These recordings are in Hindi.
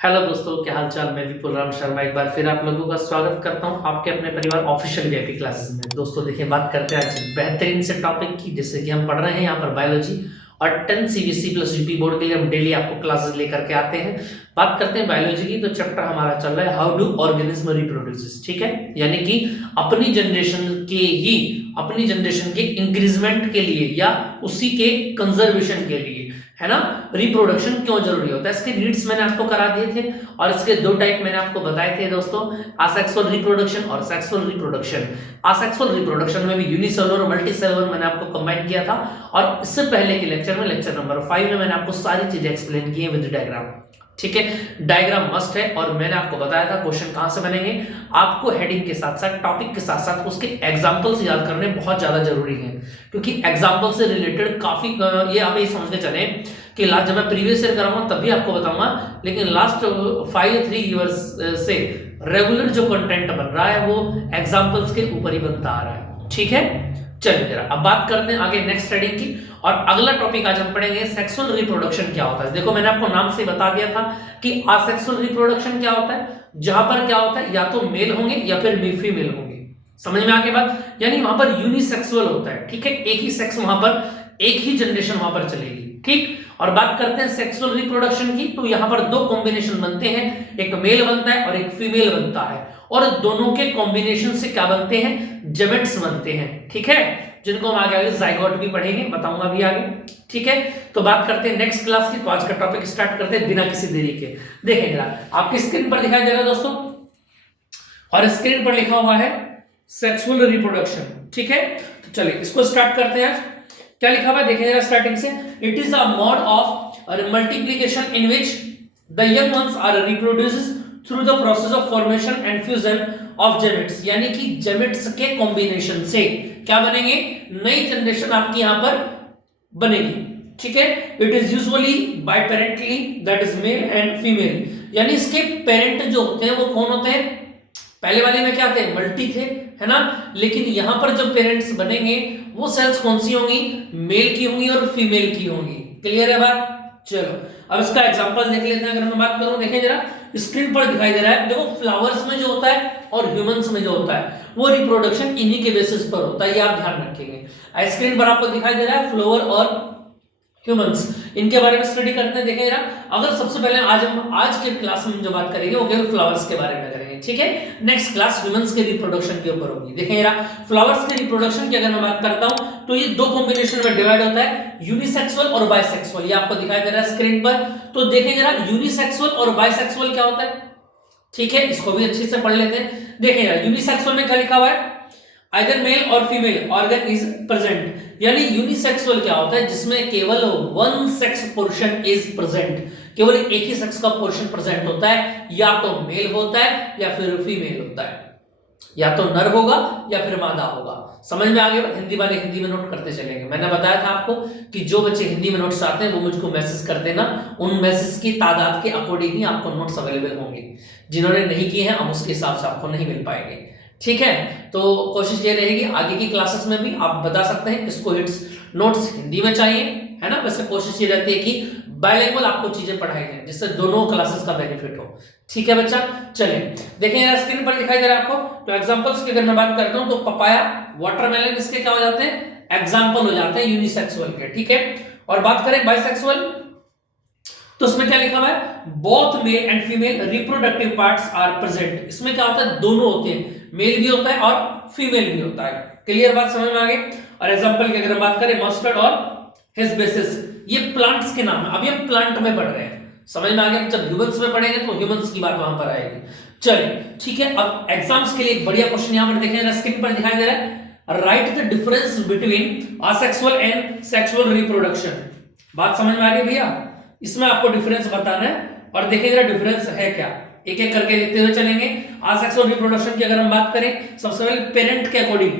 हेलो दोस्तों, क्या हाल चाल। मैं विपुल राम शर्मा एक बार फिर आप लोगों का स्वागत करता हूं आपके अपने परिवार ऑफिशियल वीआईपी क्लासेस में। दोस्तों देखिए, बात करते हैं आज बेहतरीन से टॉपिक की, जैसे कि हम पढ़ रहे हैं यहाँ पर बायोलॉजी और 10 सीबीएसई प्लस यूपी बोर्ड के लिए हम डेली आपको क्लासेस लेकर के आते हैं। बात करते हैं बायोलॉजी की, तो चैप्टर हमारा चल रहा है हाउ डू ऑर्गेनिज्म रिप्रोड्यूसेस। ठीक है, यानी कि अपनी जनरेशन के इंक्रीजमेंट के लिए या उसी के कंजर्वेशन के लिए, है ना, रिप्रोडक्शन क्यों जरूरी होता है, इसके नीड्स मैंने आपको करा दिए थे। और इसके दो टाइप मैंने आपको बताए थे दोस्तों, असेक्सुअल रिप्रोडक्शन और सेक्सुअल रिप्रोडक्शन। असेक्सुअल रिप्रोडक्शन में भी यूनिसेलुलर और मल्टीसेलुलर मैंने आपको कंबाइन किया था, और इससे पहले के लेक्चर में, लेक्चर नंबर 5 में मैंने आपको सारी चीजें एक्सप्लेन की है विद डायग्राम। ठीक है, डायग्राम मस्ट है, और मैंने आपको बताया था क्वेश्चन कहां से बनेंगे। आपको हेडिंग के साथ साथ, टॉपिक के साथ साथ उसके एग्जांपल्स याद करने बहुत ज्यादा जरूरी हैं, क्योंकि एग्जांपल से रिलेटेड काफी ये आप ये समझ के चले कि लास्ट जब मैं प्रीवियस ईयर कराऊंगा तभी आपको बताऊंगा, लेकिन लास्ट 5-3 इयर्स से रेगुलर जो कंटेंट बन रहा है वो एग्जांपल्स के ऊपर ही बनता आ रहा है। ठीक है, चलिए जरा अब बात करते हैं आगे नेक्स्ट हेडिंग की। और अगला टॉपिक आज हम पढ़ेंगे सेक्सुअल रिप्रोडक्शन क्या होता है। देखो, मैंने आपको नाम से बता दिया था कि असेक्सुअल रिप्रोडक्शन क्या होता है, जहां पर क्या होता है, या तो मेल होंगे या फिर फीमेल होंगे। समझ में आगे बात, यानी वहां पर यूनिसेक्सुअल होता है। ठीक है, एक ही सेक्स वहां पर, एक ही जनरेशन वहां पर चलेगी। ठीक, और बात करते हैं सेक्सुअल रिप्रोडक्शन की, तो यहां पर दो कॉम्बिनेशन बनते हैं, एक मेल बनता है और एक फीमेल बनता है, और दोनों के कॉम्बिनेशन से क्या बनते हैं, जेमेट्स बनते हैं। ठीक है, जिनको हम आगे जाइगोट भी पढ़ेंगे, बताऊंगा भी आगे। ठीक है, तो बात करते हैं नेक्स्ट क्लास की। तो आज का टॉपिक स्टार्ट करते हैं बिना किसी देरी के। देखें जरा, आपकी स्क्रीन पर दिखाई दे रहा है दोस्तों, और स्क्रीन पर लिखा हुआ है सेक्सुअल रिप्रोडक्शन। ठीक है, तो चलिए इसको स्टार्ट करते हैं। क्या लिखा हुआ है देखें जरा स्टार्टिंग से। It is a mode of multiplication in which the young ones are reproduced through the process of formation and fusion of gametes, यानी कि जेमेट्स के कॉम्बिनेशन से क्या बनेंगे, नई जनरेशन आपकी यहां पर बनेगी। ठीक है, it is usually by parentally, that is male and female, यानी इसके पेरेंट जो होते हैं वो कौन होते हैं, पहले वाले में क्या थे, मल्टी थे, है ना, लेकिन यहां पर जो पेरेंट्स बनेंगे वो सेल्स कौन सी होंगी, मेल की होंगी और फीमेल की होंगी। क्लियर है बात। चलो अब इसका एग्जांपल देख लेते हैं। अगर मैं बात करूं, देखें जरा स्क्रीन पर दिखाई दे रहा है, देखो फ्लावर्स में जो होता है और ह्यूमंस में जो होता है वो रिप्रोडक्शन इन्हीं के बेसिस पर होता है, ये आप ध्यान रखेंगे। स्क्रीन पर आपको दिखाई दे रहा है फ्लावर और ह्यूमंस, इनके बारे में स्टडी करते हैं। देखें जरा, अगर सबसे पहले आज के क्लास में जो बात करेंगे वो केवल फ्लावर्स के बारे में करेंगे। ठीक है, नेक्स्ट क्लास ह्यूमंस के रिप्रोडक्शन के ऊपर होगी। देखें जरा, फ्लावर्स के रिप्रोडक्शन की अगर मैं बात करता हूं तो ये दो कॉम्बिनेशन में डिवाइड होता है, यूनिसेक्सुअल और बाइसेक्सुअल। ये आपको दिखाई दे रहा है स्क्रीन पर। तो देखें जरा, यूनिसेक्सुअल और बाइसेक्सुअल क्या होता है। ठीक है, इसको भी अच्छे से पढ़ लेते हैं। देखें जरा, यूनिसेक्सुअल में क्या लिखा हुआ है, आइदर मेल और फीमेल ऑर्गन इज प्रेजेंट, यानी यूनिसेक्सुअल क्या होता है, जिसमें केवल one sex portion is present, केवल एक ही सेक्स का पोर्शन प्रेजेंट होता है, या तो मेल होता है या फिर फीमेल होता है, या तो नर होगा या फिर मादा होगा। समझ में आ गया। हिंदी वाले हिंदी में नोट करते चलेंगे। मैंने बताया था आपको कि जो बच्चे हिंदी में नोट्स आते हैं वो मुझको मैसेज कर देना, उन मैसेज की तादाद के अकॉर्डिंग ही आपको नोट्स अवेलेबल होंगे। जिन्होंने नहीं किए हैं अब उसके हिसाब से आपको नहीं मिल पाएंगे। ठीक है, तो कोशिश ये रहेगी आगे की क्लासेस में भी आप बता सकते हैं किसको नोट्स हिंदी में चाहिए, है ना। वैसे कोशिश ये रहती है कि बायलिंगुअल आपको चीजें पढ़ाई जाए जिससे दोनों क्लासेस का बेनिफिट हो। ठीक है बच्चा, चलिए देखें यार, स्क्रीन पर दिखाई दे रहा है आपको। तो एग्जांपल्स की अगर मैं बात करता हूं तो पपाया, वाटरमेलन, इसके क्या हो जाते हैं, एग्जांपल हो जाते हैं यूनिसेक्सुअल के। ठीक है, और बात करें बाइसेक्सुअल, तो इसमें क्या लिखा हुआ है, both male and female reproductive parts are present. इसमें क्या होता है, दोनों होते हैं, मेल भी होता है और फीमेल भी होता है। क्लियर बात, समझ में आ गई। और एग्जांपल की अगर बात करें, मस्टर्ड और हिस्बेसिस, ये प्लांट्स के नाम है। अभी हम प्लांट में पढ़ रहे हैं, समझ में आ गया। जब ह्यूमंस में पढ़ेंगे तो ह्यूमंस की बात वहां पर आएगी। चलिए ठीक है, अब एग्जाम्स के लिए एक बढ़िया क्वेश्चन यहां पर देखें, स्क्रीन पर दिखाई दे रहा है, right the difference between asexual and sexual reproduction. बात समझ में आ रही है भैया, इसमें आपको डिफरेंस बताना है, और देखिए जरा डिफरेंस है क्या, एक एक करके लिखते हुए चलेंगे। असेक्सुअल रिप्रोडक्शन की अगर हम बात करें, सबसे पहले पेरेंट के according,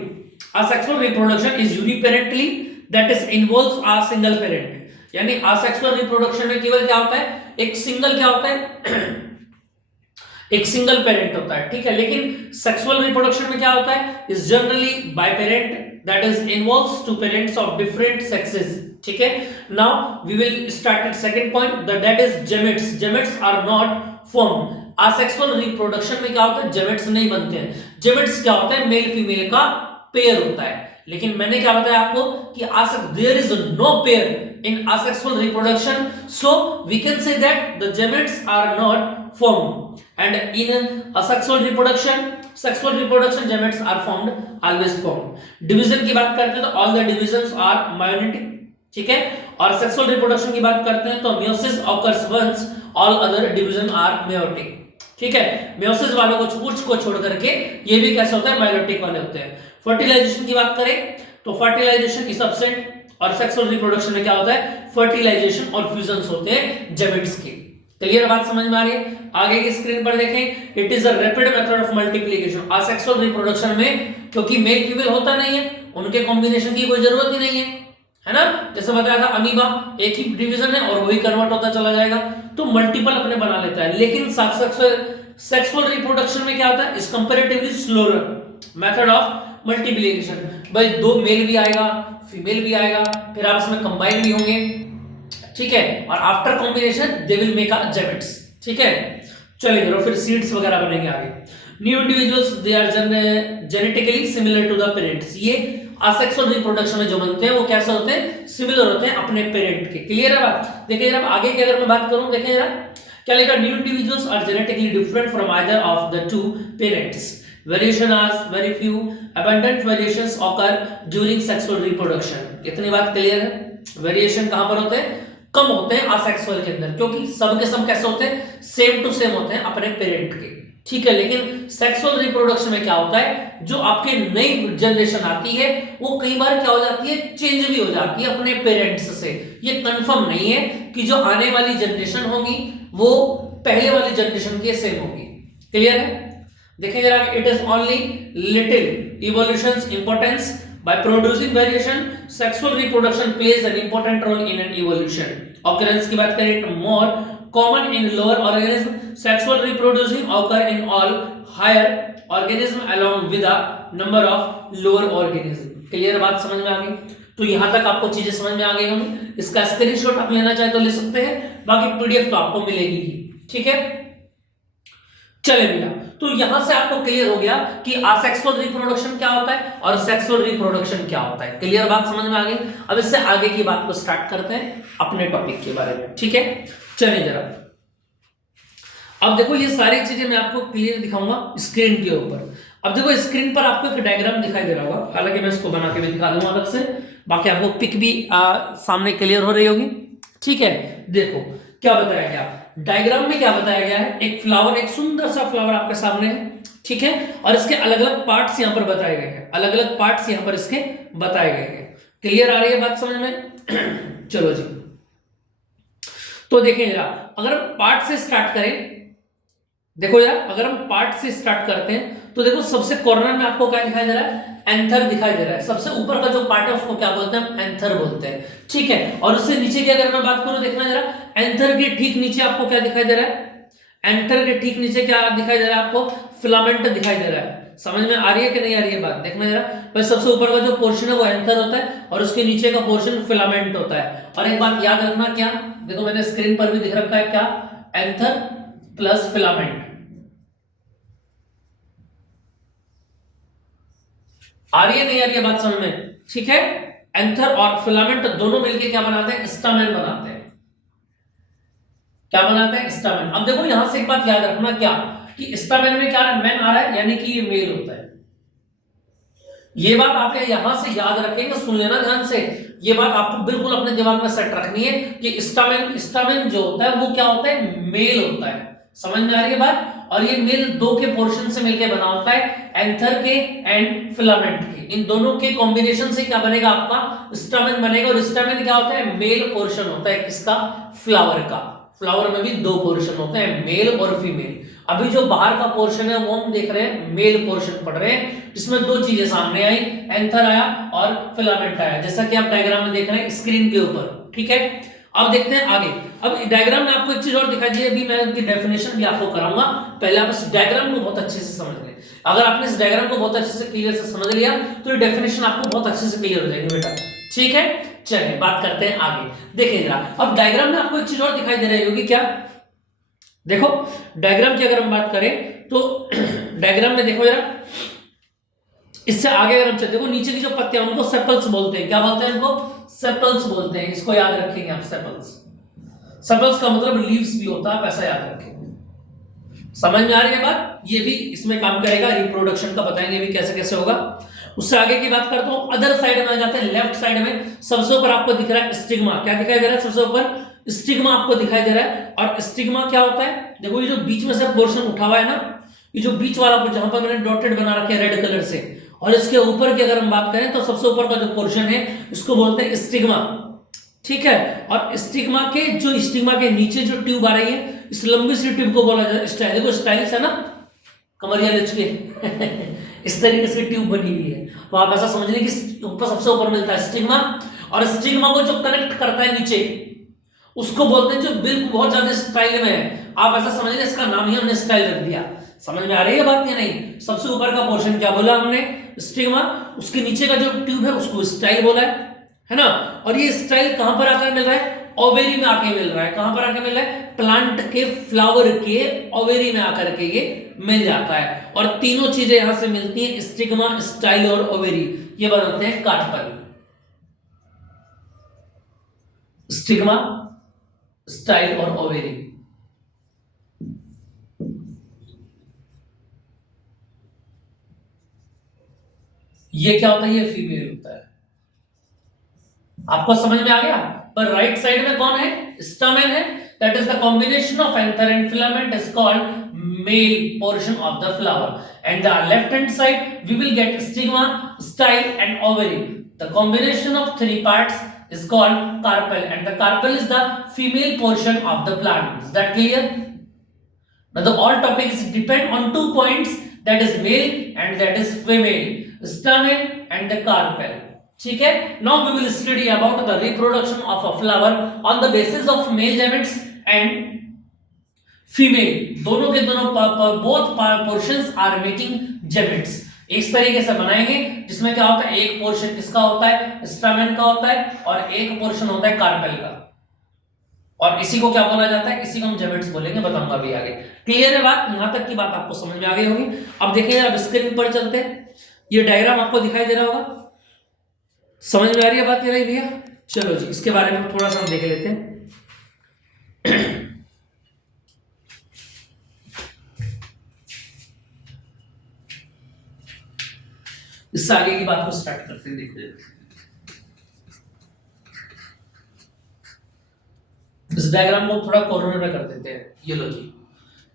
asexual reproduction is uniparental, that is involves a single parent, यानी असेक्सुअल रिप्रोडक्शन में केवल क्या होता है, एक सिंगल क्या होता है एक सिंगल पेरेंट होता है। ठीक है, लेकिन सेक्सुअल रिप्रोडक्शन में क्या होता है, is generally bi parent, that is involves two parents of different sexes. ठीक है, now we will start at second point, that is gametes. Gametes are not form. Asexual reproduction में क्या होता है, जेमेट्स नहीं बनते हैं। जेमेट्स क्या होता है, मेल फीमेल का पेयर होता है। लेकिन मैंने क्या बताया आपको कि there is no pair in asexual reproduction, so we can say that the gametes are not formed, and in asexual reproduction, sexual reproduction, gametes are formed, always formed. division की बात करते हैं तो all the divisions are meiotic, ठीक है। और सेक्सुअल रिप्रोडक्शन की बात करते हैं तो meiosis occurs once, all other division are meiotic, ठीक है। meiosis वालों को छोड़ करके ये भी कैसे होता है, meiotic वाले होते हैं। फर्टिलाइजेशन की बात करें तो फर्टिलाइजेशन इज एब्सेंट, और सेक्सुअल रिप्रोडक्शन में क्या होता है, फर्टिलाइजेशन और फ्यूजन्स होते हैं जेमेट्स के। क्लियर बात समझ में आ रही है। आगे की स्क्रीन पर देखें, it is a rapid method of multiplication. Asexual reproduction में क्योंकि मेल फीमेल होता नहीं है, उनके कॉम्बिनेशन की कोई जरूरत ही नहीं है ना। जैसे बताया था अमीबा एक ही डिवीजन है और वही कन्वर्ट होता चला जाएगा, तो मल्टीपल अपने बना लेता है। लेकिन सेक्सुअल रिप्रोडक्शन में क्या होता है, is comparatively slower method of multiplication. भाई दो मेल भी आएगा, फीमेल भी आएगा, फिर आपस में कंबाइन भी होंगे, ठीक है। और after combination they will make a gametes, ठीक है। चलिए जरा फिर सीड्स वगैरह बनेंगे आगे। New individuals they are genetically similar to the parents. ये असेक्सुअल रिप्रोडक्शन में जो बनते हैं वो कैसे होते हैं, सिमिलर होते हैं अपने पेरेंट के। क्लियर है बात। देखिए जरा आगे की अगर मैं बात करूं, देखिए जरा क्या लिखा, new individuals are genetically different from either of the two parents. Variation are very few. Abundant variations occur during sexual reproduction. इतनी बात क्लियर है। वेरिएशन कहां पर होते हैं, कम होते हैं असेक्सुअल के अंदर, क्योंकि सब के सब कैसे होते हैं, सेम टू सेम होते हैं अपने पेरेंट के, ठीक है। लेकिन सेक्सुअल रिप्रोडक्शन में क्या होता है, जो आपके नई जनरेशन आती है वो कई बार क्या हो जाती है, चेंज भी हो जाती है अपने पेरेंट्स से। ये कंफर्म नहीं है कि जो आने वाली जनरेशन होगी वो पहले वाली जनरेशन के सेम होगी। क्लियर है। देखिए जरा, it is only little evolutions importance by producing variation, sexual reproduction plays an important role in an evolution. occurrence की बात करें तो more common in lower organism, sexual reproducing occur in all higher organism along with a number of lower organism. Clear बात समझ में आ गई। तो यहां तक आपको चीजें समझ में आ गई होंगी। इसका स्क्रीनशॉट आप लेना चाहे तो ले सकते हैं, बाकी पीडीएफ तो आपको मिलेगी ही, ठीक है। चले भैया, तो यहां से आपको क्लियर हो गया कि असेक्सुअल रिप्रोडक्शन क्या होता है और सेक्सुअल रिप्रोडक्शन क्या होता है। क्लियर बात समझ में आ गई। अब इससे आगे की बात को स्टार्ट करते हैं अपने टॉपिक के बारे में, ठीक है। चलिए जरा, अब देखो ये सारी चीजें मैं आपको क्लियर दिखाऊंगा स्क्रीन के ऊपर। अब देखो स्क्रीन पर आपको एक डायग्राम दिखाई दे रहा होगा, हालांकि मैं इसको बना के भी दिखा दूंगा अलग से, बाकी आपको पिक भी सामने क्लियर हो रही होगी, ठीक है। देखो क्या बताया गया डायग्राम में, क्या बताया गया है, एक फ्लावर, एक सुंदर सा फ्लावर आपके सामने है, ठीक है। और इसके अलग अलग पार्ट्स यहां पर बताए गए हैं, अलग अलग पार्ट्स यहां पर इसके बताए गए हैं। क्लियर आ रही है बात समझ में। चलो जी, तो देखिए जरा, अगर पार्ट से स्टार्ट करें, देखो यार, अगर हम पार्ट से स्टार्ट करते हैं तो देखो सबसे कॉर्नर में आपको क्या दिखाई दे रहा है, एंथर दिखाई दे रहा है। सबसे ऊपर का जो पार्ट है उसको क्या बोलते हैं, एंथर बोलते हैं, ठीक है। और उससे नीचे की अगर मैं बात करूं, देखना जरा, एंथर के ठीक नीचे आपको क्या दिखाई दे रहा है, एंथर के ठीक नीचे क्या दिखाई दे रहा है आपको, फिलामेंट दिखाई दे रहा है। समझ में आ रही है कि नहीं आ रही है बात, देखना जरा। बस सबसे ऊपर का जो पोर्शन है वो एंथर होता है और उसके नीचे का पोर्शन फिलामेंट होता है। और एक बात याद रखना, क्या देखो मैंने स्क्रीन पर भी दिख रखा है, क्या, एंथर प्लस फिलामेंट। आ रही है नहीं आ रही है बात समझ में, ठीक है। एंथर और फिलामेंट दोनों मिलकर क्या बनाते हैं, स्टामेन बनाते हैं। क्या बनाते हैं, स्टामेन। अब देखो यहां से एक बात याद रखना, क्या कि स्टामेन में क्या मैन आ रहा है, यानी कि ये मेल होता है। ये बात आप यहां से याद रखेंगे, सुन लेना ध्यान से, ये बात आपको बिल्कुल अपने दिमाग में सेट रखनी है कि स्टामेन जो होता है वो क्या होता है, मेल होता है। समझ में आ रही है बात। और ये मेल दो के पोर्शन से मिलकर बना होता है, एंथर के एंड फिलामेंट के। इन दोनों के कॉम्बिनेशन से क्या बनेगा, आपका स्टामेन बनेगा। और स्टामेन क्या होता है, मेल पोर्शन होता है किसका, फ्लावर का। फ्लावर में भी दो पोर्शन होते हैं, मेल और फीमेल। अभी जो बाहर का पोर्शन है वो हम देख रहे हैं, मेल पोर्शन पढ़ रहे हैं, जिसमें दो चीजें सामने आई, एंथर आया और फिलामेंट आया, जैसा कि आप डायग्राम में देख रहे हैं स्क्रीन के ऊपर, ठीक है। अब देखते हैं आगे। अब डायग्राम में आपको एक चीज और दिखाई दी, अभी मैं इसकी डेफिनेशन भी आपको कराऊंगा, पहले आप इस डायग्राम को बहुत अच्छे से समझ लें। अगर आपने इस डायग्राम को बहुत अच्छे से क्लियर से समझ लिया तो ये डेफिनेशन आपको बहुत अच्छे से क्लियर हो जाएगी बेटा, ठीक है। चलिए बात करते हैं आगे। देखिए जरा, अब डायग्राम में आपको एक चीज और दिखाई दे रही होगी, क्या, देखो डायग्राम की अगर हम बात करें तो डायग्राम में देखो जरा, इससे आगे अगर हम चलते, देखो नीचे की जो पत्तियां उनको सेपल्स बोलते हैं। क्या बोलते हैं इनको? सेपल्स बोलते हैं। इसको याद रखेंगे आप, सेपल्स। सेपल्स का मतलब लीव्स भी होता है, ऐसा याद रखेंगे। समझ में आ रही है बात? ये भी इसमें काम करेगा, रिप्रोडक्शन का बताएंगे भी कैसे कैसे होगा। उससे आगे की बात करता हूं, अदर साइड में आ जाते हैं। लेफ्ट साइड में सबसे ऊपर आपको दिख रहा है स्टिग्मा। क्या दिखाई दे रहा है? सबसे ऊपर स्टिग्मा आपको दिखाई दे रहा है। और स्टिग्मा क्या होता है? देखो ये जो बीच में से पोर्शन उठा हुआ है ना, ये जो बीच वाला जहां पर मैंने डॉटेड बना रखे है रेड कलर से, और इसके ऊपर की अगर हम बात करें तो सबसे ऊपर का जो पोर्शन है इसको बोलते हैं स्टिग्मा। ठीक है। और स्टिग्मा के जो स्टिग्मा के नीचे जो ट्यूब आ रही है, इस लंबी सी ट्यूब को बोला जाता है स्टाइल। देखो स्टाइलिश है ना, कमरिया लचके इस तरीके से ट्यूब बनी हुई है। तो आप ऐसा समझ लें कि ऊपर सबसे ऊपर मिलता है स्टिग्मा, और स्टिग्मा को जो कनेक्ट करता है नीचे उसको बोलते हैं, जो बिल्कुल बहुत ज्यादा स्टाइल में है। आप ऐसा समझ लें, इसका नाम ही हमने स्टाइल रख दिया। समझ में आ रही है बात या नहीं? सबसे ऊपर का पोर्शन क्या बोला हमने? स्टिग्मा। उसके नीचे का जो ट्यूब है उसको स्टाइल बोला है ना। और ये स्टाइल कहां पर आकर मिल रहा है? ओवेरी में आके मिल रहा है। कहां पर आके मिल रहा है? प्लांट के फ्लावर के ओवेरी में आकर के ये मिल जाता है। और तीनों चीजें यहां से मिलती हैं, स्टिग्मा, स्टाइल और ओवेरी, ये बनाते हैं कार्पल। स्टिग्मा, स्टाइल और ओवेरी। ये क्या होता है? ये फीमेल होता है। आपको समझ में आ गया? पर राइट साइड में कौन है? स्टामेन है। That is the combination of anther and filament is called male portion of the flower. And the left hand side we will get stigma, style and ovary. The combination of three parts is called carpel, and the carpel is the female portion of the plant. Is that clear? Now the all topics depend on 2 points, that is male and that is female, stamen and the carpel. ठीक है। Now we will study about the reproduction of a flower on the basis of male gametes and female। दोनों के दोनों both portions are making gametes। इस तरीके से बनाएंगे जिसमें क्या होता है, एक पोर्शन किसका होता है? स्टामेन का होता है, और एक पोर्शन होता है कार्पेल का। और इसी को क्या बोला जाता है? इसी को हम जेमेट्स बोलेंगे, बताऊंगा अभी आगे। क्लियर है बात? यहां तक की बात आपको समझ में आ गई होगी। अब देखिए, अब स्क्रीन पर चलते हैं। ये डायग्राम आपको दिखाई दे रहा होगा, समझ में आ रही है बात? नहीं भैया? चलो जी, इसके बारे में थोड़ा सा हम देख लेते हैं। इससे आगे की बात को स्टार्ट करते हैं। देखो इस डायग्राम को थोड़ा कॉर्नर में कर देते हैं। ये लो जी,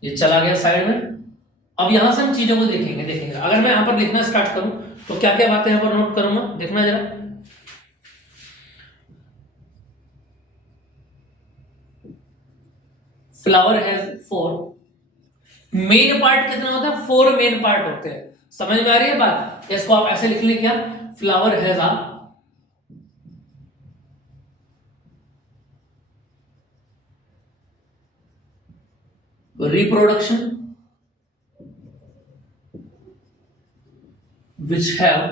ये चला गया साइड में। अब यहां से हम चीजों को देखेंगे। अगर मैं यहां पर लिखना स्टार्ट करूं तो क्या क्या बातें यहां पर नोट करूंगा, देखना जरा। Flower has 4 main part. कितने होते हैं? 4 मेन पार्ट होते हैं। समझ में आ रही है बात? इसको आप ऐसे लिख लें, क्या? Flower has a reproduction which have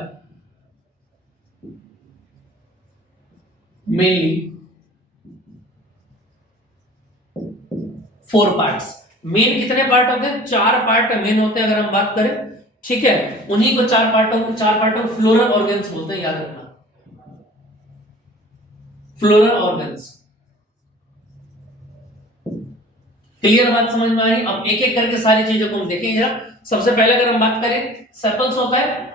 mainly 4 parts। Main कितने पार्ट होते हैं? 4 पार्ट मेन होते हैं अगर हम बात करें। ठीक है। उन्हीं को 4 पार्टों फ्लोरल ऑर्गन्स बोलते हैं, याद रखना, फ्लोरल ऑर्गन्स। क्लियर बात? समझ में आ रही? अब एक एक करके सारी चीजों को हम देखेंगे जरा। सबसे पहले अगर हम बात करें, सेपल्स होता है।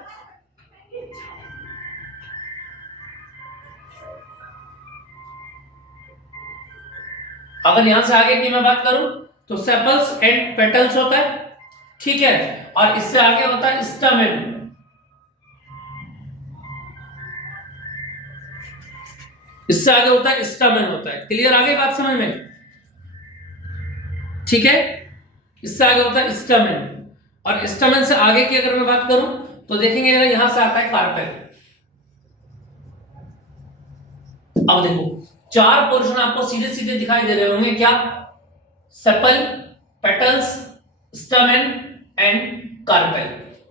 अगर यहां से आगे की मैं बात करूं तो सेपल्स एंड पेटल्स होता है। ठीक है। और इससे आगे होता है स्टामेन। इससे आगे होता है स्टामेन होता है। क्लियर? आगे बात समझ में? ठीक है। इससे आगे होता है स्टामेन, और स्टामेन से आगे की अगर मैं बात करूं तो देखेंगे यहां से आता है कार्पेल। अब देखो 4 पोर्शन आपको सीधे सीधे दिखाई दे रहे होंगे, क्या? Sepal, petals, stamen and carpel.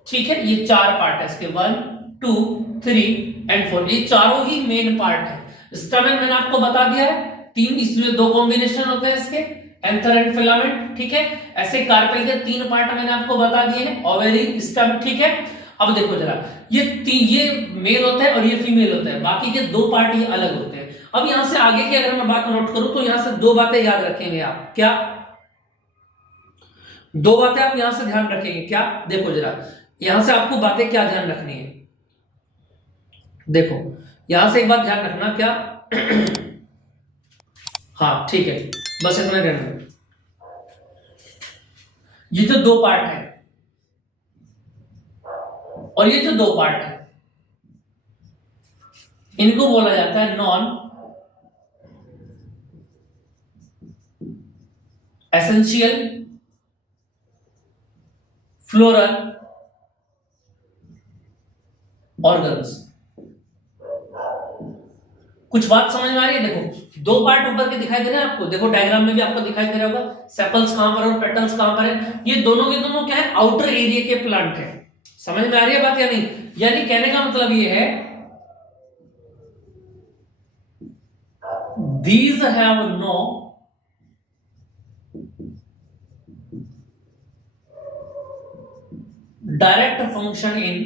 ठीक है। ये 4 पार्ट है इसके, 1 2 3 एंड 4। ये चारों ही मेन पार्ट है। स्टामेन मैंने आपको बता दिया है 3, इसमें 2 कॉम्बिनेशन होते हैं इसके। एंथर एंड फिलामेंट, ठीक है। ऐसे कार्पेल के 3 पार्ट मैंने आपको बता दिए हैं, ओवेरी, स्टम, ठीक है। अब देखो जरा, ये मेल होता है और ये फीमेल होता है, बाकी के 2 पार्ट ये अलग होते हैं। अब यहां से आगे की अगर मैं बात नोट करूं तो यहां से 2 बातें याद रखेंगे आप, क्या 2 बातें आप यहां से ध्यान रखेंगे, क्या देखो जरा, यहां से आपको बातें क्या ध्यान रखनी है, देखो यहां से एक बात ध्यान रखना, क्या हाँ ठीक है, बस इतना ध्यान रखना। ये जो 2 पार्ट है और ये जो 2 पार्ट है, इनको बोला जाता है नॉन एसेंशियल फ्लोरल ऑर्गन्स। कुछ बात समझ में आ रही है? देखो 2 पार्ट ऊपर के दिखाई दे रहे हैं आपको, देखो डायग्राम में भी आपको दिखाई दे रहा होगा, सेपल्स कहां पर और पेटल्स कहां पर है। ये दोनों के दोनों क्या है, आउटर एरिया के प्लांट है। समझ में आ रही है बात या नहीं? यानी कहने का मतलब ये है, these have no direct function in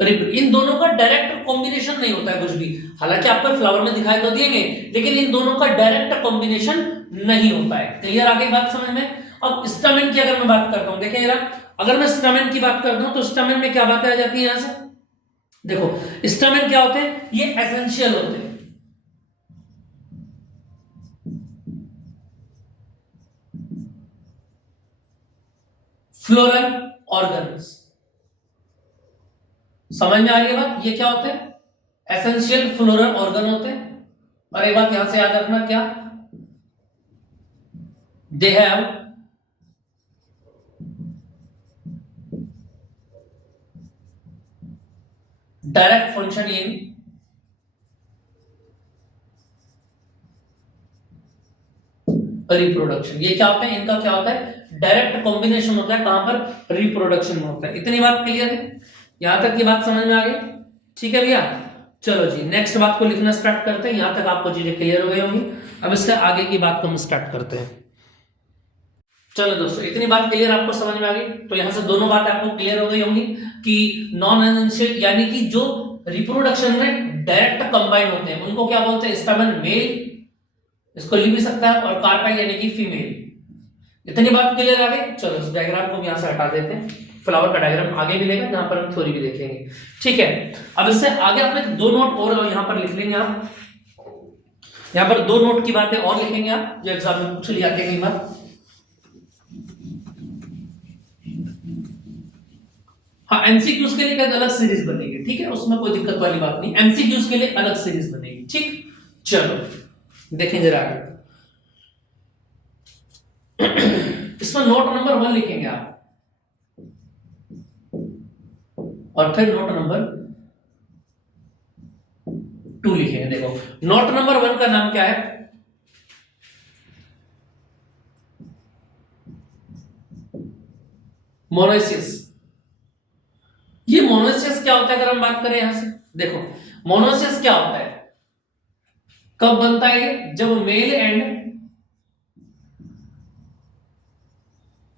इन दोनों का डायरेक्ट कॉम्बिनेशन नहीं होता है कुछ भी, हालांकि आपको फ्लावर में दिखाई तो देंगे, लेकिन इन दोनों का डायरेक्ट कॉम्बिनेशन नहीं होता है। क्लियर आगे बात समझ में? अब स्टैमेन की अगर मैं बात करता हूं, देखें जरा, अगर मैं स्टैमेन की बात करता हूं तो स्टैमेन में क्या बातें आ जाती है यहां से, देखो स्टैमेन क्या होते हैं, ये एसेंशियल होते हैं, फ्लोरल ऑर्गन्स। समझ में आ रही है बात? ये क्या होते हैं, एसेंशियल फ्लोरल ऑर्गन होते हैं। और एक बात यहां से याद रखना, क्या they have direct function in reproduction. ये क्या होता है, इनका क्या होता है, डायरेक्ट कॉम्बिनेशन होता है, कहां पर, रिप्रोडक्शन में होता है। इतनी बात क्लियर है? यहां तक की बात समझ में आ गई? ठीक है भैया, चलो जी नेक्स्ट बात को लिखना स्टार्ट करते हैं। यहां तक आपको चीजें क्लियर हो गई होंगी, अब इससे आगे की बात को हम स्टार्ट करते हैं। चलो दोस्तों, इतनी बात क्लियर आपको समझ में आ गई, तो यहां से दोनों बातें आपको क्लियर हो गई होंगी कि नॉन एसेंशियल यानी कि जो रिप्रोडक्शन में डायरेक्ट कंबाइन होते हैं उनको क्या बोलते हैं, स्टैमेन मेल, इसको लिख भी सकता है, और कार्पाई यानी कि फीमेल। इतनी बात क्लियर आ गई। चलो इस डायग्राम को यहां से हटा देते हैं, फ्लावर का डायग्राम आगे मिलेगा जहां पर हम थ्योरी भी देखेंगे, ठीक है। अब इससे आगे आपने 2 नोट और यहां पर लिख लेंगे, आप यहां पर 2 नोट की बातें और लिखेंगे आप, जो एग्जाम में पूछ लिया कई बार। हाँ, एमसीक्यूज के लिए एक अलग सीरीज बनेगी, ठीक है, उसमें कोई दिक्कत वाली बात नहीं, एमसीक्यूज के लिए अलग सीरीज बनेगी, ठीक। चलो देखें जरा आगे, इसमें नोट नंबर 1 लिखेंगे आप, और फिर नोट नंबर 2 लिखेंगे। देखो नोट नंबर 1 का नाम क्या है, मोनोसिस। ये मोनोसिस क्या होता है, अगर हम बात करें यहां से, देखो मोनोसिस क्या होता है, कब बनता है ये, जब मेल एंड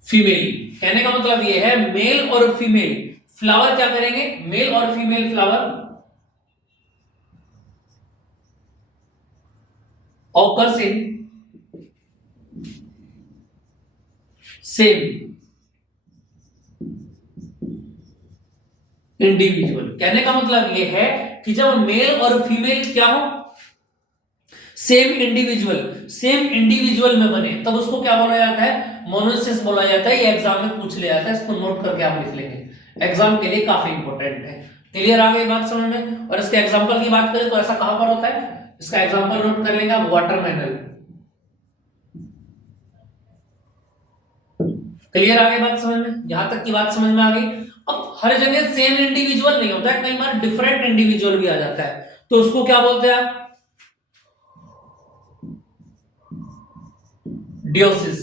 फीमेल, कहने का मतलब ये है मेल और फीमेल फ्लावर क्या करेंगे, मेल और female flower occurs in same individual. कहने का मतलब ये है कि जब मेल और फीमेल क्या हो, सेम इंडिविजुअल में बने, तब उसको क्या बोला जाता है, मोनोसिस बोला जाता है। ये एग्जाम में पूछ लिया जाता है, इसको नोट करके आप लिख लेंगे, एग्जाम के लिए काफी इंपॉर्टेंट है। क्लियर आ गई बात समझ में? और इसके एग्जांपल की बात करें तो ऐसा कहां पर होता है, इसका एग्जांपल नोट कर लेंगे आप, वाटरमेलन। क्लियर आ गई बात समझ में? यहां तक की बात समझ में आ गई। अब हर जगह सेम इंडिविजुअल नहीं होता है, कई बार डिफरेंट इंडिविजुअल भी आ जाता है, तो उसको क्या बोलते हैं आप, डियोसिस।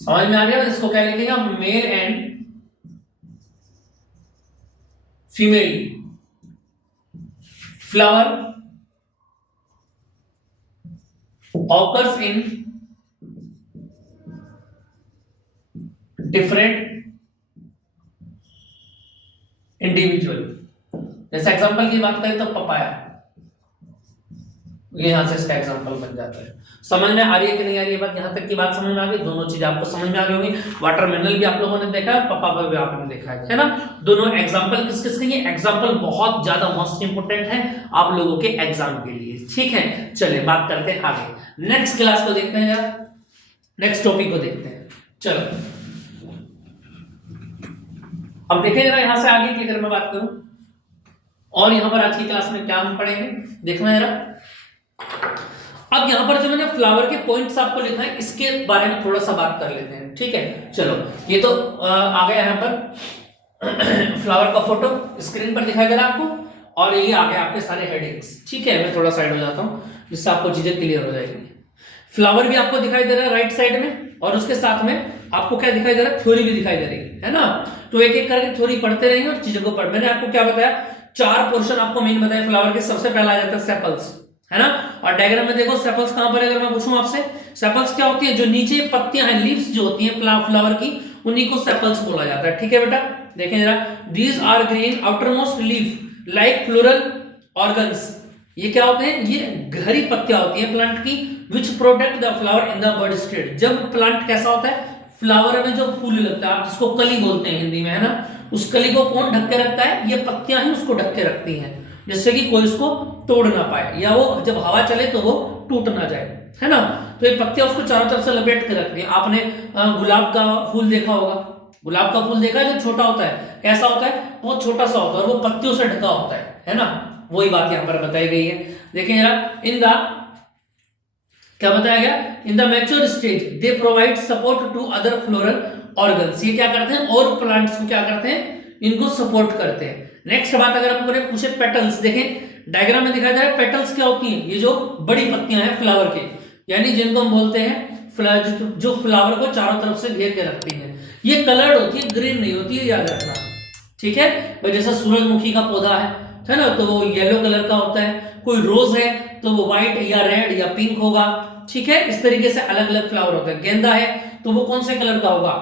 समझ में आ गया? इसको क्या लिखेंगे आप, mail and female flower occurs in different individual. जैसे एग्जांपल की बात करें तो पपाया, ये यहां से इसका एग्जांपल बन जाता है। समझ में आ रही है कि नहीं आ रही है बात? यहां तक की बात समझ में आ गई? दोनों चीज आपको समझ में आ गई होंगी। वाटरमेलन भी आप लोगों ने देखा है, पपाया भी आपने देखा है ना? दोनों एग्जांपल किस किस के? ये एग्जांपल बहुत ज्यादा मोस्ट इंपोर्टेंट है आप लोगों के एग्जाम के लिए, ठीक है। चलिए बात करते हैं आगे, नेक्स्ट क्लास को देखते हैं यार, नेक्स्ट टॉपिक को देखते हैं। चलो अब देखें जरा यहां से आगे की अगर मैं बात करूं, और यहां पर आज की क्लास में क्या हम पढ़ेंगे देखना जरा। अब यहां पर जो मैंने फ्लावर के पॉइंट्स आपको लिखा है इसके बारे में थोड़ा सा बात कर लेते हैं, ठीक है। चलो ये तो आ गया यहां पर फ्लावर का फोटो स्क्रीन पर दिखाई दे रहा है आपको, और ये आ गया आपके सारे हेडिंग्स, ठीक है। मैं थोड़ा साइड हो जाता हूं जिससे आपको चीजें क्लियर हो जाएगी। फ्लावर भी आपको दिखाई दे रहा है राइट साइड में, और उसके साथ में आपको क्या दिखाई दे रहा है? थ्योरी भी दिखाई दे रही है ना। तो एक एक करके थ्योरी पढ़ते रहेंगे और चीजों को पढ़। मैंने आपको क्या बताया? 4 पोर्शन आपको मेन बताया फ्लावर के। सबसे पहला आ जाता है सेपल्स, है ना। और डायग्राम में देखो सेपल्स कहां पर है? अगर मैं पूछूं आपसे, सेपल्स क्या होती है? जो नीचे पत्तियां हैं, लीव्स जो होती हैं फ्लावर की, उन्हीं को सेपल्स बोला जाता है, ठीक है बेटा। देखें जरा, these are green outermost leaf like floral organs. ये क्या होते हैं? ये हरी पत्तियां होती हैं प्लांट की, which protect the flower in the bud state. जब प्लांट कैसा होता है? फ्लावर में जो फूल लगता है, आप जिसको कली बोलते हैं हिंदी में, है ना, उस कली को कौन ढक के रखता है? ये पत्तियां ही उसको ढक के रखती हैं, जिससे कि कोई उसको तोड़ ना पाए, या वो जब हवा चले तो वो टूट ना जाए, है ना। तो ये पत्तियां उसको चारों तरफ से लपेट के रखती हैं। आपने गुलाब का फूल देखा होगा, गुलाब का फूल देखा है जो छोटा होता है, कैसा होता है? बहुत छोटा सा होता है, और वो पत्तियों से ढका होता है ना। वही बात यहां पर बताई गई है। देखिए जरा, इन द क्या बताया गया? In the mature stage they provide support to other floral organs. ये क्या करते हैं? और प्लांट्स को क्या करते हैं? इनको सपोर्ट करते हैं। नेक्स्ट बात अगर हम पूछे पेटल्स, देखें डायग्राम में दिखाया जा रहा है पेटल्स क्या होती हैं? ये जो बड़ी पत्तियां हैं फ्लावर के, यानी जिनको हम बोलते हैं जो फ्लावर को चारों तरफ से घेर के रखती हैं। ये कलर्ड होती है, ग्रीन नहीं होती है, याद रखना, ठीक है। भाई जैसा सूरजमुखी का पौधा है ना, तो वो येलो कलर का होता है। कोई रोज है तो वो व्हाइट या रेड या पिंक होगा, ठीक है। इस तरीके से अलग अलग फ्लावर होते हैं। गेंदा है तो वो कौन से कलर का होगा?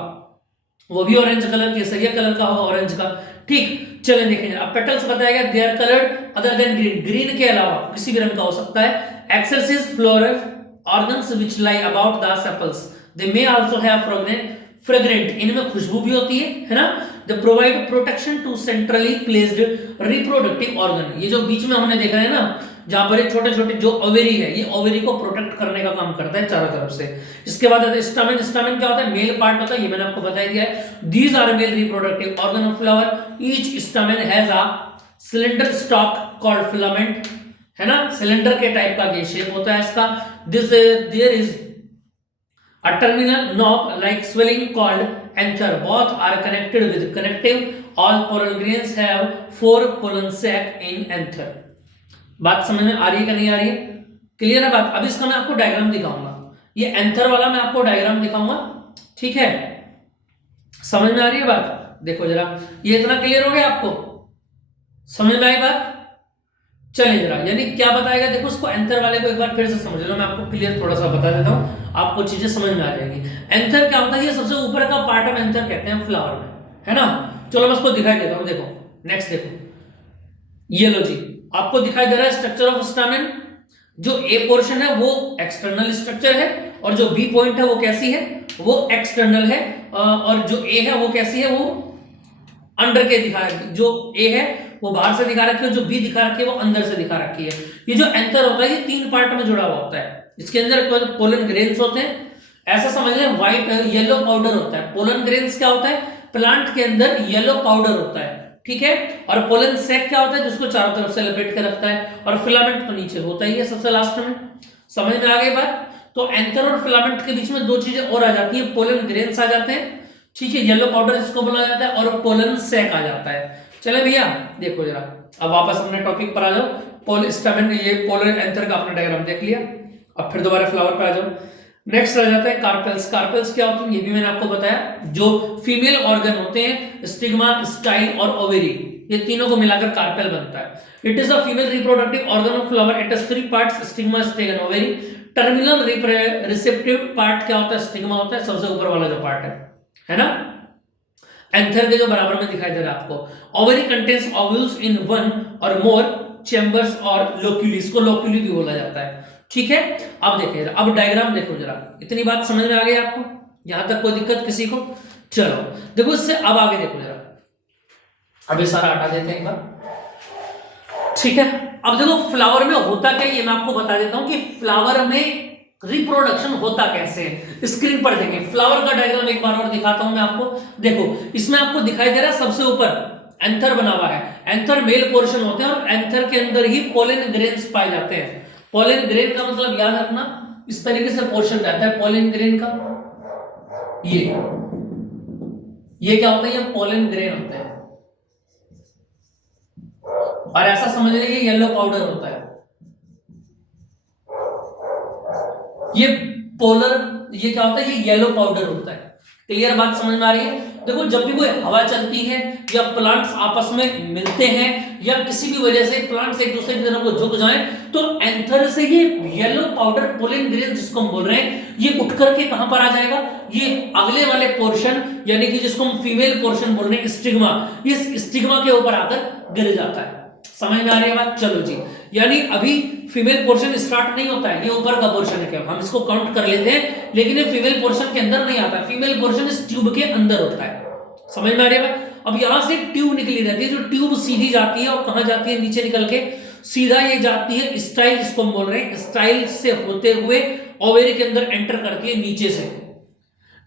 वो भी ऑरेंज कलर, केसरिया कलर का होगा, ऑरेंज का, ठीक। चलें देखें, अब पेटल्स बताया गया, they are coloured other than green, green के अलावा किसी भी रंग का हो सकता है। Excessive floral organs which lie about the sepals, they may also have fragrant, इनमें खुशबू भी होती है ना। They provide protection to centrally placed reproductive organ. ये जो बीच में हमने देखा है ना, जहां पर छोटे छोटे जो ओवेरी है, ये ओवेरी को प्रोटेक्ट करने का काम करता है चारों तरफ से। इसके बाद स्टामेन, स्टामेन क्या होता है? मेल पार्ट होता है, ये मैंने आपको बता दिया है। These are male reproductive organ of flower, each stamen has a cylinder stalk called filament, है ना। सिलेंडर के टाइप का ये शेप होता है इसका। This there is a terminal knob like swelling called anther, both are connected with connective, all pollen grains have 4 pollen sac in anther। बात समझ में आ रही है कि नहीं आ रही है? क्लियर है बात? अब इसका मैं आपको डायग्राम दिखाऊंगा, ये एंथर वाला मैं आपको डायग्राम दिखाऊंगा, ठीक है। समझ में आ रही है बात? देखो जरा, ये इतना क्लियर हो गया आपको? समझ में आई बात? चलिए जरा, यानी क्या बताएगा? देखो उसको एंथर वाले को एक बार फिर से समझ लो, मैं आपको क्लियर थोड़ा सा बता देता हूं, आपको चीजें समझ में आ जाएगी। एंथर क्या होता है? ये सबसे ऊपर का पार्ट हम एंथर कहते हैं फ्लावर में, है ना। चलो मैं इसको दिखाई देता हूं, देखो नेक्स्ट देखो, ये लो जी, आपको दिखाई दे रहा है स्ट्रक्चर ऑफ स्टामेन। जो ए पोर्शन है वो एक्सटर्नल स्ट्रक्चर है, और जो बी पॉइंट है वो कैसी है? वो एक्सटर्नल है, और जो ए है वो कैसी है? वो अंडर के दिखा रखी, जो ए है वो बाहर से दिखा रखी है, जो बी दिखा रखी है वो अंदर से दिखा रखी है। ये जो एंथर होता है ये 3 पार्ट में जुड़ा हुआ होता है। इसके अंदर पोलन ग्रेन्स होते हैं, ऐसा समझ लें, व्हाइट येलो पाउडर होता है। पोलन ग्रेन्स क्या होता है? प्लांट के अंदर येलो पाउडर होता है, ठीक है। और पोलन सैक क्या होता है? जिसको चारों तरफ से लपेट के रखता है, और फिलामेंट तो नीचे होता ही है सबसे लास्ट में। समझ में आ गई बात? तो एंथर और फिलामेंट के बीच में 2 चीजें और आ जाती है, पोलन ग्रेन्स आ जाते हैं, ठीक है, येलो पाउडर जिसको बोला जाता है, और पोलन सैक आ जाता है। चले भैया देखो जरा, अब वापस अपने टॉपिक पर आ जाओ। पोलिस्टामेन, ये पोलर एंथर का अपना डायग्राम देख लिया, अब फिर दोबारा फ्लावर पर आ जाओ। नेक्स्ट आ जाता है कार्पेल्स। कार्पेल्स क्या होते हैं? ये भी मैंने आपको बताया, जो फीमेल ऑर्गन होते हैं, स्टिग्मा, स्टाइल और ओवेरी, ये तीनों को मिलाकर कार्पेल बनता है। It is a female reproductive organ of flower, it has 3 parts, stigma, स्टेगन, ovary. Terminal receptive part क्या होता है? स्टिग्मा होता है, सबसे ऊपर वाला जो पार्ट है ना, एंथर के जो बराबर में दिखाई दे रहा है आपको। ओवरी कंटेन्स ओव्यूल्स इन 1 और मोर चैम्बर्स और लोक्यूली, इसको लोक्यूली भी बोला जाता है। ठीक है, अब देखिए, अब डायग्राम देखो जरा, इतनी बात समझ में आ गई आपको? यहां तक कोई दिक्कत किसी को? चलो देखो, इससे अब आगे देखो जरा, अब ये सारा हटा देते हैं एक बार। ठीक है, अब देखो फ्लावर में होता क्या, ये मैं आपको बता देता हूं कि फ्लावर में रिप्रोडक्शन होता कैसे है। स्क्रीन पर देखें, फ्लावर का डायग्राम एक बार और दिखाता हूं मैं आपको। देखो, इसमें आपको दिखाई दे रहा है सबसे ऊपर एंथर बना हुआ है। एंथर मेल पोर्शन होते हैं और एंथर के अंदर ही पोलन ग्रेन्स पाए जाते हैं। पोलन ग्रेन का मतलब याद रखना, इस तरीके से पोर्शन रहता है पोलन ग्रेन का। ये क्या होता है? ये पोलन ग्रेन होता है, और ऐसा समझ लीजिए येलो पाउडर होता है। ये पोलर, ये क्या होता है? ये येलो पाउडर होता है। क्लियर बात समझ में आ रही है? देखो, जब भी कोई हवा चलती है या प्लांट्स आपस में मिलते हैं या किसी भी वजह से प्लांट्स एक दूसरे की तरफ झुक जाएं, तो एंथर से ये येलो पाउडर पोलन ग्रेन जिसको हम बोल रहे हैं, ये उठ करके कहां पर आ जाएगा? ये अगले वाले पोर्शन, यानी कि जिसको हम फीमेल पोर्शन बोल रहे हैं, स्टिग्मा, इस स्टिग्मा के ऊपर आकर गिर जाता है। समझ में आ रही है बात? चलो जी, यानी अभी फीमेल पोर्शन स्टार्ट नहीं होता है, ये ऊपर का पोर्शन है, क्या हम इसको काउंट कर लेते हैं, लेकिन ये फीमेल पोर्शन के अंदर नहीं आता है। फीमेल पोर्शन इस ट्यूब के अंदर होता है। समझ में आ रही है बात? अब यहां से एक ट्यूब निकली रहती है, जो ट्यूब सीधी जाती है और कहां जाती है? नीचे निकल के सीधा ये जाती है स्टाइल, जिसको हम बोल रहे हैं, स्टाइल से होते हुए ओवेरी के अंदर एंटर करती है नीचे से।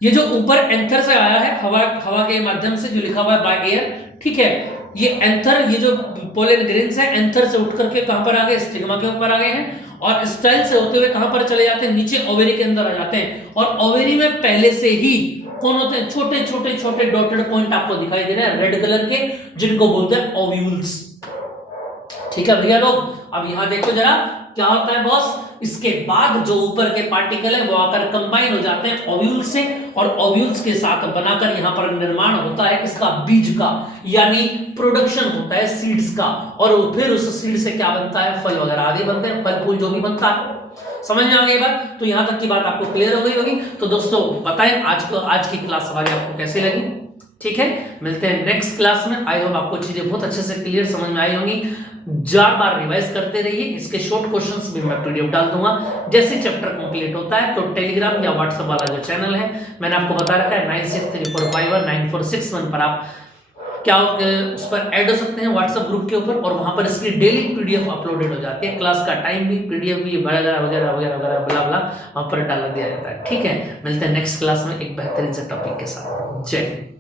ये जो ऊपर एंथर से आया है हवा के माध्यम से, जो लिखा हुआ है बाय एयर, ठीक है, ये एंथर, ये जो पोलन ग्रेन्स है, एंथर से उठ करके कहां पर आ गए? स्टिग्मा के ऊपर आ गए हैं, और स्टाइल से होते हुए कहां पर चले जाते हैं? नीचे ओवेरी के अंदर आ जाते हैं। और ओवेरी में पहले से ही कौन होते हैं? छोटे छोटे छोटे डॉटेड पॉइंट आपको दिखाई दे रहे हैं रेड कलर के, जिनको बोलते हैं ओव्यूल्स। ठीक है भैया लोग, अब यहां देखो जरा क्या होता है बॉस। इसके बाद जो ऊपर के पार्टिकल है वो आकर कंबाइन हो जाते हैं ओव्यूल्स से, और ओव्यूल्स के साथ बनाकर यहां पर निर्माण होता है इसका बीज का, यानी प्रोडक्शन होता है सीड्स का, और फिर उस सीड से क्या बनता है? फल वगैरह आदि बनते हैं, फल फूल जो भी बनता है। समझ में आ गई बात? तो यहां तक की बात आपको क्लियर हो गई होगी। तो दोस्तों बताएं आज की क्लास हमारी आपको कैसी लगी? ठीक है, मिलते हैं नेक्स्ट क्लास में। आई होप आपको चीजें बहुत अच्छे से क्लियर समझ में आई होंगी। 4 बार रिवाइज करते रहिए, इसके शॉर्ट क्वेश्चंस भी मैं पीडीएफ डाल दूंगा जैसे चैप्टर कंप्लीट होता है। तो टेलीग्राम या व्हाट्सएप वाला जो चैनल है मैंने आपको बता रखा है 9634519461 पर आप क्या उस पर ऐड हो सकते हैं व्हाट्सएप ग्रुप के ऊपर, और वहां पर इसकी डेली पीडीएफ अपलोडेड हो जाती है। क्लास का टाइम भी, पीडीएफ भी, वगैरह वगैरह वगैरह वगैरह बला बला वहां पर डाल दिया जाता है। ठीक है, मिलते हैं नेक्स्ट क्लास में एक बेहतरीन से टॉपिक के साथ। जय हिंद।